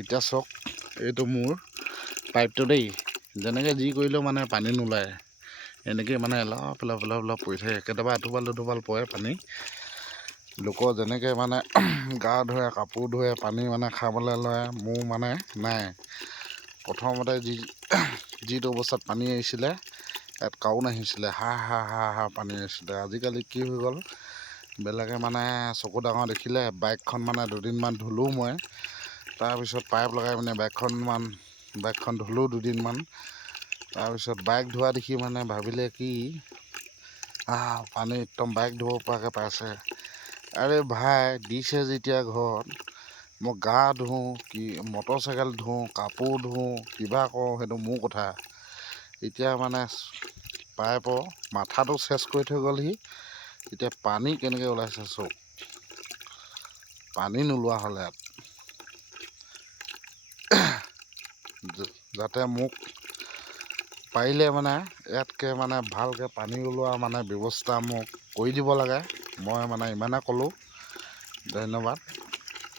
এতিয়া চাওক এইটো মোৰ পাইপটো দেই, যেনেকৈ যি কৰিলেও মানে পানী নোলায়, এনেকৈ মানে অলপ অলপ পৰি থাকে। কেতিয়াবা এটোপাল দুটোপাল পৰে পানী। লোকৰ যেনেকৈ মানে গা ধুৱে, কাপোৰ ধুৱে, পানী মানে খাবলৈ লয়, মোৰ মানে নাই। প্ৰথমতে যিটো অৱস্থাত পানী আহিছিলে, ইয়াত কাও নাহিছিলে, হা পানী আহিছিলে। আজিকালি কি হৈ গ'ল, বেলেগে মানে চকু ডাঙৰ দেখিলে বাইকখন মানে দুদিনমান ধুলোঁ মই। তাৰপিছত পাইপ লগাই পিনে বাইকখন ধুলোঁ দুদিনমান। তাৰপিছত বাইক ধোৱা দেখি মানে ভাবিলে কি, পানী একদম বাইক ধুব পৰাকৈ পাইছে। আৰে ভাই দিছে যেতিয়া ঘৰত, মই গা ধুওঁ, কি মটৰচাইকেল ধুওঁ, কাপোৰ ধুওঁ, কিবা কৰোঁ, সেইটো মোৰ কথা। এতিয়া মানে পাইপৰ মাথাটো চেচ কৰি থৈ গ'লহি। এতিয়া পানী কেনেকৈ ওলাইছে চাওক, পানী নোলোৱা হ'লে ইয়াত। যাতে মোক পাৰিলে মানে ইয়াতকৈ মানে ভালকৈ পানী ওলোৱা মানে ব্যৱস্থা মোক কৰি দিব লাগে। মই মানে ইমানে ক'লোঁ, ধন্যবাদ।